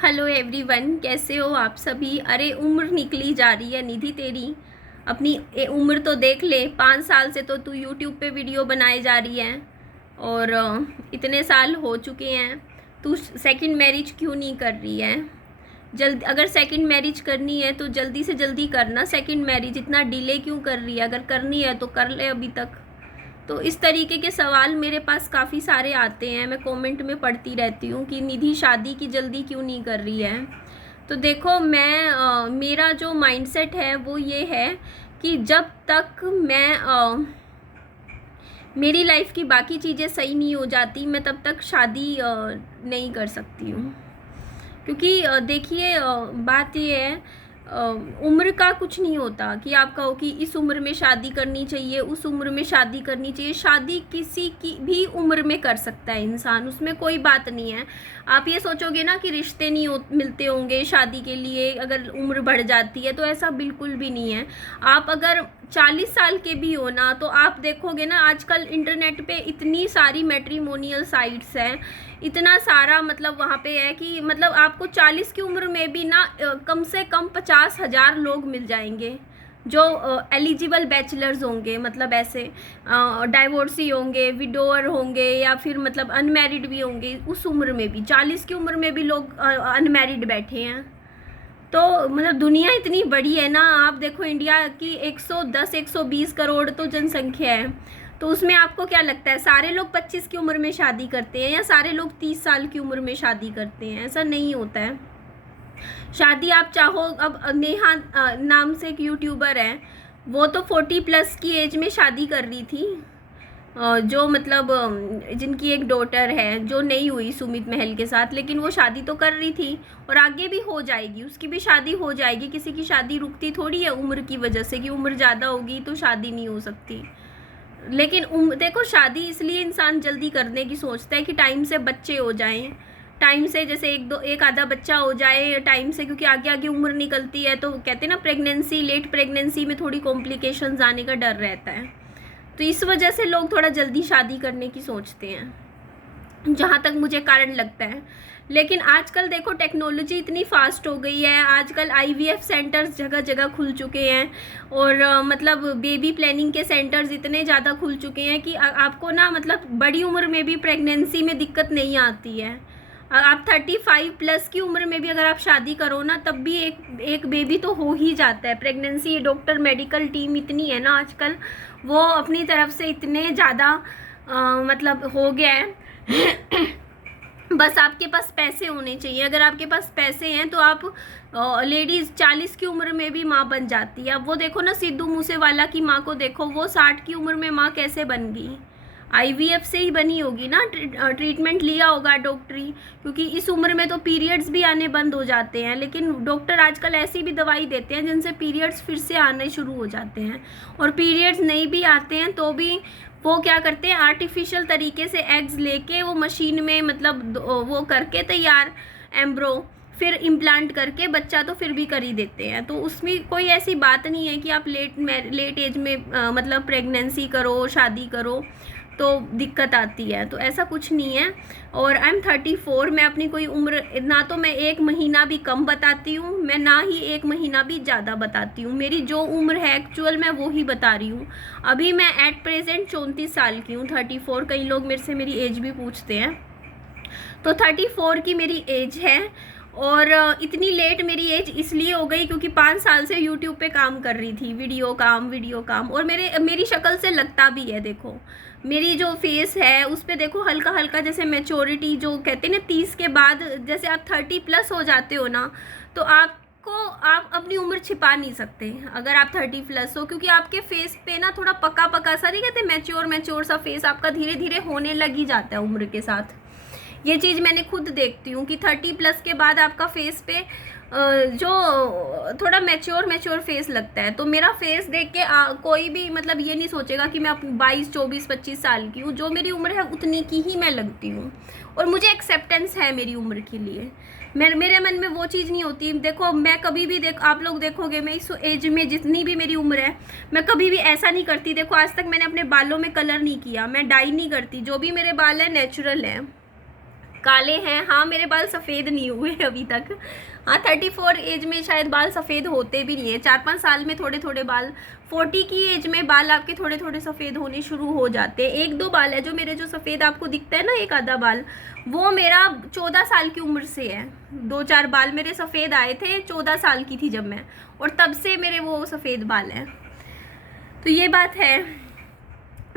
Hello everyone, कैसे हो आप सभी। अरे उम्र निकली जा रही है निधि तेरी। अपनी उम्र तो देख ले। 5 साल से तो तू यूट्यूब पे वीडियो बनाए जा रही है और इतने साल हो चुके हैं। तू सेकंड मैरिज क्यों नहीं कर रही है? जल्द अगर सेकंड मैरिज करनी है तो जल्दी से जल्दी करना सेकंड मैरिज। इतना डिले क्यों कर रही है? अगर करनी है तो कर ले अभी तक। तो इस तरीके के सवाल मेरे पास काफ़ी सारे आते हैं। मैं कमेंट में पढ़ती रहती हूँ कि निधि शादी की जल्दी क्यों नहीं कर रही है। तो देखो, मेरा जो माइंडसेट है वो ये है कि जब तक मेरी लाइफ की बाकी चीज़ें सही नहीं हो जाती, मैं तब तक शादी नहीं कर सकती हूँ। क्योंकि देखिए, बात ये है, उम्र का कुछ नहीं होता कि आप कहो कि इस उम्र में शादी करनी चाहिए, उस उम्र में शादी करनी चाहिए। शादी किसी की भी उम्र में कर सकता है इंसान, उसमें कोई बात नहीं है। आप ये सोचोगे ना कि रिश्ते नहीं मिलते होंगे शादी के लिए अगर उम्र बढ़ जाती है, तो ऐसा बिल्कुल भी नहीं है। आप अगर 40 साल के भी हो ना, तो आप देखोगे ना आजकल इंटरनेट पे इतनी सारी मैट्रिमोनियल साइट्स हैं, इतना सारा मतलब वहाँ पे है कि मतलब आपको 40 की उम्र में भी ना कम से कम 50,000 लोग मिल जाएंगे जो एलिजिबल बैचलर्स होंगे, मतलब ऐसे डाइवोर्सी होंगे, विडोअर होंगे, या फिर मतलब अनमैरिड भी होंगे। उस उम्र में भी 40 की उम्र में भी लोग अनमैरिड बैठे हैं। तो मतलब दुनिया इतनी बड़ी है ना। आप देखो, इंडिया की 110-120 करोड़ तो जनसंख्या है। तो उसमें आपको क्या लगता है सारे लोग 25 की उम्र में शादी करते हैं या सारे लोग 30 साल की उम्र में शादी करते हैं? ऐसा नहीं होता है। शादी आप चाहो, अब नेहा नाम से एक यूट्यूबर है, वो तो 40+ की एज में शादी कर रही थी। जो मतलब जिनकी एक डॉटर है जो नहीं हुई सुमित महल के साथ, लेकिन वो शादी तो कर रही थी और आगे भी हो जाएगी, उसकी भी शादी हो जाएगी। किसी की शादी रुकती थोड़ी है उम्र की वजह से कि उम्र ज़्यादा होगी तो शादी नहीं हो सकती। लेकिन देखो, शादी इसलिए इंसान जल्दी करने की सोचता है कि टाइम से बच्चे हो जाएं, टाइम से जैसे एक आधा बच्चा हो जाए टाइम से, क्योंकि आगे आगे उम्र निकलती है तो कहते हैं ना प्रेगनेंसी, लेट प्रेगनेंसी में थोड़ी कॉम्प्लिकेशंस आने का डर रहता है। तो इस वजह से लोग थोड़ा जल्दी शादी करने की सोचते हैं, जहाँ तक मुझे कारण लगता है। लेकिन आजकल देखो टेक्नोलॉजी इतनी फास्ट हो गई है, आजकल आईवीएफ सेंटर्स जगह जगह खुल चुके हैं और मतलब बेबी प्लानिंग के सेंटर्स इतने ज़्यादा खुल चुके हैं कि आपको ना मतलब बड़ी उम्र में भी प्रेगनेंसी में दिक्कत नहीं आती है। आप 35+ की उम्र में भी अगर आप शादी करो ना, तब भी एक बेबी तो हो ही जाता है। प्रेगनेंसी डॉक्टर, मेडिकल टीम इतनी है ना आजकल, वो अपनी तरफ से इतने ज़्यादा मतलब हो गया है। बस आपके पास पैसे होने चाहिए। अगर आपके पास पैसे हैं तो आप लेडीज़ 40 की उम्र में भी माँ बन जाती है। अब वो देखो ना, सिद्धू मूसेवाला की माँ को देखो, वो 60 की उम्र में माँ कैसे बन गई? आईवीएफ से ही बनी होगी ना, ट्रीटमेंट लिया होगा डॉक्टरी। क्योंकि इस उम्र में तो पीरियड्स भी आने बंद हो जाते हैं, लेकिन डॉक्टर आजकल ऐसी भी दवाई देते हैं जिनसे पीरियड्स फिर से आने शुरू हो जाते हैं। और पीरियड्स नहीं भी आते हैं तो भी वो क्या करते हैं, आर्टिफिशियल तरीके से एग्स लेके वो मशीन में मतलब वो करके तैयार एम्ब्रो, फिर इम्प्लांट करके बच्चा तो फिर भी कर ही देते हैं। तो उसमें कोई ऐसी बात नहीं है कि आप लेट एज में मतलब प्रेगनेंसी करो, शादी करो तो दिक्कत आती है, तो ऐसा कुछ नहीं है। और आई एम 34। मैं अपनी कोई उम्र ना तो मैं 1 महीना भी कम बताती हूँ, मैं ना ही 1 महीना भी ज़्यादा बताती हूँ। मेरी जो उम्र है एक्चुअल मैं वो ही बता रही हूँ। अभी मैं एट प्रेजेंट 34 साल की हूँ, 34। कई लोग मेरे से मेरी एज भी पूछते हैं, तो 34 की मेरी एज है। और इतनी लेट मेरी एज इसलिए हो गई क्योंकि 5 साल से यूट्यूब पे काम कर रही थी, वीडियो काम। और मेरी शक्ल से लगता भी है, देखो मेरी जो फेस है उस पे देखो हल्का हल्का जैसे मैच्योरिटी जो कहते हैं ना 30 के बाद, जैसे आप 30+ हो जाते हो ना, तो आप अपनी उम्र छिपा नहीं सकते अगर आप 30+ हो, क्योंकि आपके फेस पे ना थोड़ा पका पका सा नहीं कहते, मैच्योर सा फेस आपका धीरे धीरे होने लग ही जाता है उम्र के साथ। ये चीज़ मैंने खुद देखती हूँ कि 30+ के बाद आपका फेस पे जो थोड़ा मैच्योर फेस लगता है। तो मेरा फेस देख के कोई भी मतलब ये नहीं सोचेगा कि मैं 22, 24, 25 साल की हूँ। जो मेरी उम्र है उतनी की ही मैं लगती हूँ और मुझे एक्सेप्टेंस है मेरी उम्र के लिए। मेरे मन में वो चीज़ नहीं होती। देखो मैं कभी भी आप लोग देखोगे, मैं इस एज में जितनी भी मेरी उम्र है मैं कभी भी ऐसा नहीं करती। देखो आज तक मैंने अपने बालों में कलर नहीं किया, मैं डाई नहीं करती, जो भी मेरे बाल है नेचुरल है। काले हैं। हाँ, मेरे बाल सफ़ेद नहीं हुए अभी तक। हाँ, 34 एज में शायद बाल सफ़ेद होते भी नहीं है, 4-5 साल में थोड़े थोड़े बाल, 40 की एज में बाल आपके थोड़े थोड़े सफ़ेद होने शुरू हो जाते हैं। 1-2 बाल है जो मेरे, जो सफ़ेद आपको दिखता है ना, एक आधा बाल, वो मेरा 14 साल की उम्र से है। 2-4 बाल मेरे सफ़ेद आए थे 14 साल की थी जब मैं, और तब से मेरे वो सफ़ेद बाल हैं। तो ये बात है।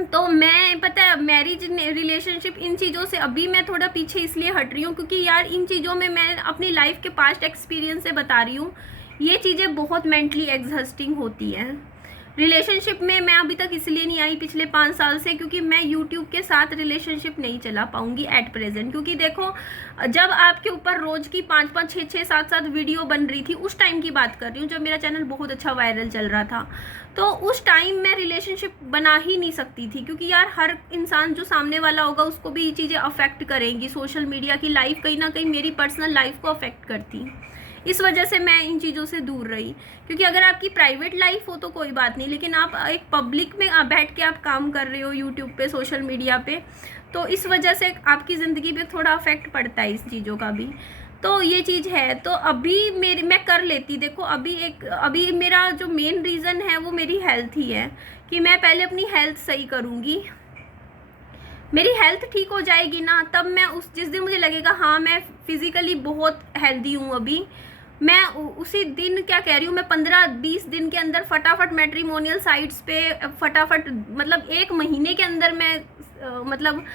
तो मैं, पता है, मैरिज, रिलेशनशिप, इन चीज़ों से अभी मैं थोड़ा पीछे इसलिए हट रही हूँ क्योंकि यार इन चीज़ों में मैं अपनी लाइफ के पास्ट एक्सपीरियंस से बता रही हूँ, ये चीज़ें बहुत मेंटली एग्जॉस्टिंग होती हैं। रिलेशनशिप में मैं अभी तक इसलिए नहीं आई पिछले 5 साल से क्योंकि मैं यूट्यूब के साथ रिलेशनशिप नहीं चला पाऊंगी एट प्रेजेंट। क्योंकि देखो, जब आपके ऊपर रोज़ की 5-5, 6-6, 7-7 वीडियो बन रही थी, उस टाइम की बात कर रही हूँ जब मेरा चैनल बहुत अच्छा वायरल चल रहा था, तो उस टाइम मैं रिलेशनशिप बना ही नहीं सकती थी क्योंकि यार हर इंसान जो सामने वाला होगा उसको भी ये चीज़ें अफेक्ट करेंगी। सोशल मीडिया की लाइफ कहीं ना कहीं मेरी पर्सनल लाइफ को अफेक्ट करती, इस वजह से मैं इन चीज़ों से दूर रही। क्योंकि अगर आपकी प्राइवेट लाइफ हो तो कोई बात नहीं, लेकिन आप एक पब्लिक में बैठ के आप काम कर रहे हो यूट्यूब पे, सोशल मीडिया पे, तो इस वजह से आपकी ज़िंदगी पे थोड़ा अफेक्ट पड़ता है इस चीज़ों का भी। तो ये चीज़ है। तो अभी मैं कर लेती, देखो अभी मेरा जो मेन रीज़न है वो मेरी हेल्थ ही है कि मैं पहले अपनी हेल्थ सही करूँगी। मेरी हेल्थ ठीक हो जाएगी ना, तब मैं जिस दिन मुझे लगेगा हाँ मैं फिज़िकली बहुत हेल्दी हूँ अभी, मैं उसी दिन, क्या कह रही हूँ मैं, 15-20 दिन के अंदर फटाफट मैट्रिमोनियल साइट्स पे फटाफट, मतलब 1 महीने के अंदर मैं मतलब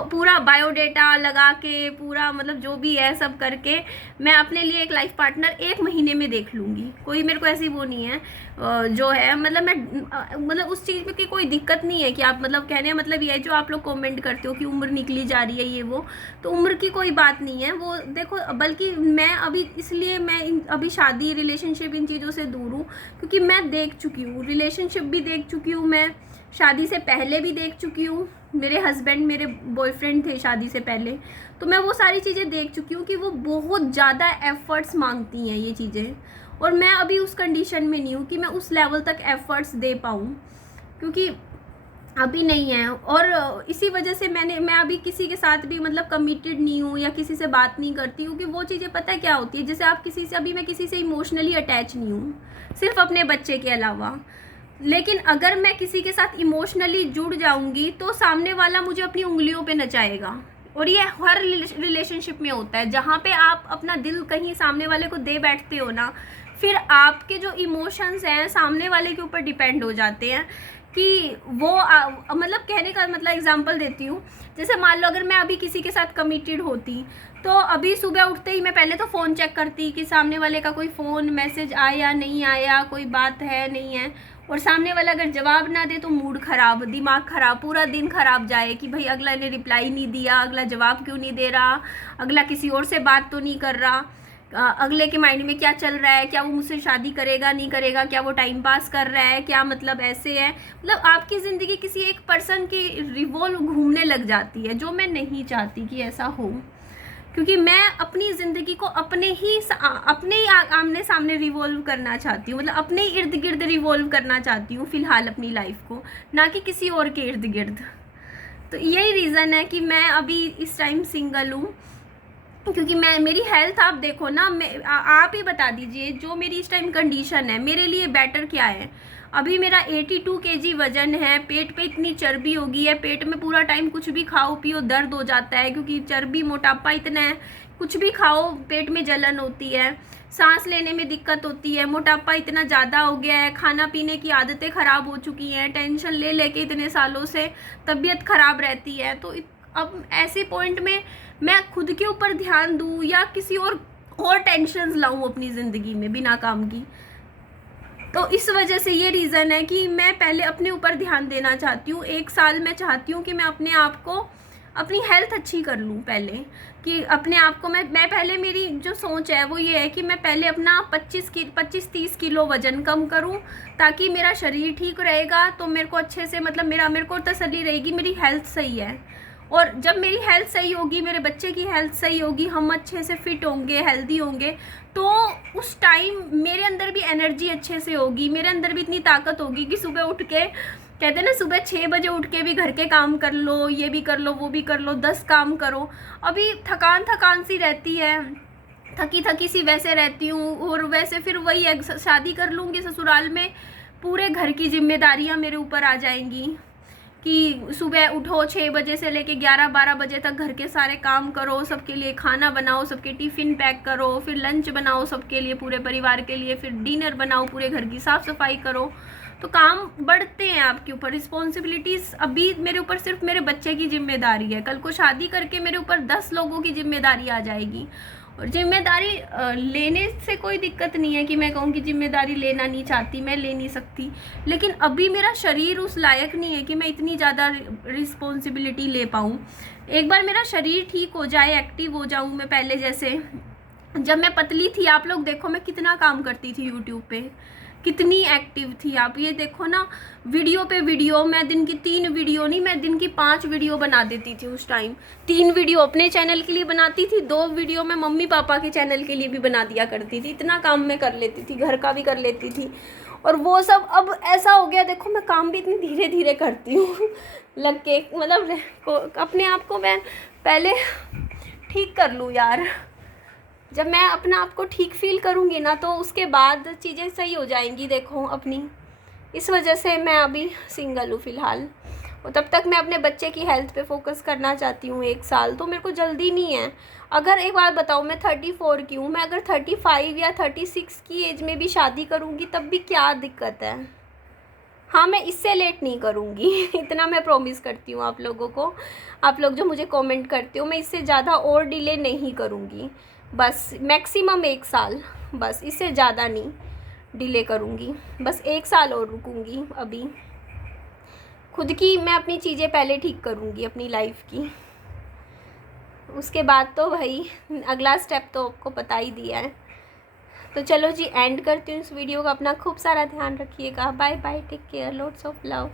पूरा बायोडेटा लगा के, पूरा मतलब जो भी है सब करके मैं अपने लिए एक लाइफ पार्टनर 1 महीने में देख लूँगी। कोई मेरे को ऐसी वो नहीं है जो है, मतलब मैं मतलब उस चीज़ में की कोई दिक्कत नहीं है कि आप, मतलब कहने मतलब ये है जो आप लोग कमेंट करते हो कि उम्र निकली जा रही है ये वो, तो उम्र की कोई बात नहीं है वो। देखो, बल्कि मैं अभी इसलिए मैं अभी शादी, रिलेशनशिप, इन चीज़ों से दूर हूँ क्योंकि मैं देख चुकी हूँ, रिलेशनशिप भी देख चुकी हूँ, मैं शादी से पहले भी देख चुकी हूँ। मेरे हस्बैंड मेरे बॉयफ्रेंड थे शादी से पहले, तो मैं वो सारी चीज़ें देख चुकी हूँ कि वो बहुत ज़्यादा एफ़र्ट्स मांगती हैं ये चीज़ें, और मैं अभी उस कंडीशन में नहीं हूँ कि मैं उस लेवल तक एफ़र्ट्स दे पाऊँ, क्योंकि अभी नहीं है। और इसी वजह से मैं अभी किसी के साथ भी मतलब कमिटेड नहीं हूँ या किसी से बात नहीं करती हूँ कि वो चीज़ें, पता है क्या होती है, जैसे आप किसी से, अभी मैं किसी से इमोशनली अटैच नहीं हूँ सिर्फ अपने बच्चे के अलावा, लेकिन अगर मैं किसी के साथ इमोशनली जुड़ जाऊंगी तो सामने वाला मुझे अपनी उंगलियों पे नचाएगा। और ये हर रिलेशनशिप में होता है, जहाँ पे आप अपना दिल कहीं सामने वाले को दे बैठते हो ना, फिर आपके जो इमोशंस हैं सामने वाले के ऊपर डिपेंड हो जाते हैं कि वो मतलब कहने का मतलब एग्जांपल देती हूँ, जैसे मान लो अगर मैं अभी किसी के साथ कमिटेड होती तो अभी सुबह उठते ही मैं पहले तो फ़ोन चेक करती कि सामने वाले का कोई फ़ोन मैसेज आया नहीं आया, कोई बात है नहीं है, और सामने वाला अगर जवाब ना दे तो मूड ख़राब, दिमाग ख़राब, पूरा दिन ख़राब जाए कि भाई अगला ने रिप्लाई नहीं दिया, अगला जवाब क्यों नहीं दे रहा, अगला किसी और से बात तो नहीं कर रहा, अगले के माइंड में क्या चल रहा है, क्या वो मुझसे शादी करेगा नहीं करेगा, क्या वो टाइम पास कर रहा है, क्या मतलब ऐसे है, मतलब आपकी ज़िंदगी किसी एक पर्सन की रिवॉल्व घूमने लग जाती है, जो मैं नहीं चाहती कि ऐसा हो। क्योंकि मैं अपनी ज़िंदगी को अपने ही आमने सामने रिवॉल्व करना चाहती हूँ, मतलब अपने ही इर्द गिर्द रिवॉल्व करना चाहती हूँ फ़िलहाल अपनी लाइफ को, ना कि किसी और के इर्द गिर्द। तो यही रीज़न है कि मैं अभी इस टाइम सिंगल हूँ, क्योंकि मेरी हेल्थ आप देखो ना, आप ही बता दीजिए जो मेरी इस टाइम कंडीशन है, मेरे लिए बेटर क्या है। अभी मेरा 82 kg वज़न है, पेट पे इतनी चर्बी हो गई है, पेट में पूरा टाइम कुछ भी खाओ पियो दर्द हो जाता है, क्योंकि चर्बी, मोटापा इतना है, कुछ भी खाओ पेट में जलन होती है, सांस लेने में दिक्कत होती है, मोटापा इतना ज़्यादा हो गया है, खाना पीने की आदतें ख़राब हो चुकी हैं, टेंशन ले लेके इतने सालों से तबीयत ख़राब रहती है। तो अब ऐसे पॉइंट में मैं खुद के ऊपर ध्यान दूँ या किसी और टेंशन्स लाऊँ अपनी ज़िंदगी में बिना काम की। तो इस वजह से ये रीज़न है कि मैं पहले अपने ऊपर ध्यान देना चाहती हूँ। 1 साल मैं चाहती हूँ कि मैं अपने आप को, अपनी हेल्थ अच्छी कर लूँ पहले, कि अपने आप को मैं पहले, मेरी जो सोच है वो ये है कि मैं पहले अपना 25-30 किलो वज़न कम करूँ, ताकि मेरा शरीर ठीक रहेगा तो मेरे को अच्छे से, मतलब मेरे को तसल्ली रहेगी मेरी हेल्थ सही है। और जब मेरी हेल्थ सही होगी, मेरे बच्चे की हेल्थ सही होगी, हम अच्छे से फिट होंगे, हेल्दी होंगे, तो उस टाइम मेरे अंदर भी एनर्जी अच्छे से होगी, मेरे अंदर भी इतनी ताकत होगी कि सुबह उठ के कहते हैं ना सुबह 6 बजे उठ के भी घर के काम कर लो, ये भी कर लो, वो भी कर लो, 10 काम करो। अभी थकान थकान सी रहती है, थकी थकी सी वैसे रहती हूँ। और वैसे फिर वही है, शादी कर लूँगी ससुराल में, पूरे घर की जिम्मेदारियाँ मेरे ऊपर आ जाएंगी कि सुबह उठो 6 बजे से लेके 11-12 बजे तक घर के सारे काम करो, सबके लिए खाना बनाओ, सबके टिफ़िन पैक करो, फिर लंच बनाओ सबके लिए, पूरे परिवार के लिए, फिर डिनर बनाओ, पूरे घर की साफ़ सफाई करो। तो काम बढ़ते हैं आपके ऊपर, रिस्पॉन्सिबिलिटीज़। अभी मेरे ऊपर सिर्फ मेरे बच्चे की जिम्मेदारी है, कल को शादी करके मेरे ऊपर 10 लोगों की जिम्मेदारी आ जाएगी। और जिम्मेदारी लेने से कोई दिक्कत नहीं है कि मैं कहूँ कि जिम्मेदारी लेना नहीं चाहती, मैं ले नहीं सकती, लेकिन अभी मेरा शरीर उस लायक नहीं है कि मैं इतनी ज़्यादा रिस्पॉन्सिबिलिटी ले पाऊँ। एक बार मेरा शरीर ठीक हो जाए, एक्टिव हो जाऊँ मैं पहले जैसे। जब मैं पतली थी, आप लोग देखो मैं कितना काम करती थी यूट्यूब पे, कितनी एक्टिव थी। आप ये देखो ना, वीडियो पे वीडियो, मैं दिन की 3 वीडियो नहीं, मैं दिन की 5 वीडियो बना देती थी उस टाइम। 3 वीडियो अपने चैनल के लिए बनाती थी, 2 वीडियो मैं मम्मी पापा के चैनल के लिए भी बना दिया करती थी। इतना काम मैं कर लेती थी, घर का भी कर लेती थी। और वो सब अब ऐसा हो गया, देखो मैं काम भी इतनी धीरे धीरे करती हूँ लग के, मतलब अपने आप को मैं पहले ठीक कर लूँ यार। जब मैं अपना आप को ठीक फील करूँगी ना, तो उसके बाद चीज़ें सही हो जाएंगी देखो अपनी। इस वजह से मैं अभी सिंगल हूँ फ़िलहाल, और तब तक मैं अपने बच्चे की हेल्थ पे फोकस करना चाहती हूँ। 1 साल तो मेरे को जल्दी नहीं है। अगर एक बात बताऊँ, मैं 34 की हूँ, मैं अगर 35 या 36 की एज में भी शादी करूँगी तब भी क्या दिक्कत है। हाँ, मैं इससे लेट नहीं करूँगी इतना मैं प्रॉमिस करती हूँ आप लोगों को। आप लोग जो मुझे कमेंट करते हो, मैं इससे ज़्यादा और डिले नहीं करूँगी। बस मैक्सिमम 1 साल, बस इससे ज़्यादा नहीं डिले करूँगी। बस 1 साल और रुकूँगी अभी। खुद की मैं अपनी चीज़ें पहले ठीक करूँगी अपनी लाइफ की, उसके बाद तो भाई अगला स्टेप तो आपको पता ही दिया है। तो चलो जी, एंड करती हूँ इस वीडियो का। अपना खूब सारा ध्यान रखिएगा। Bye bye, take care, lots of love.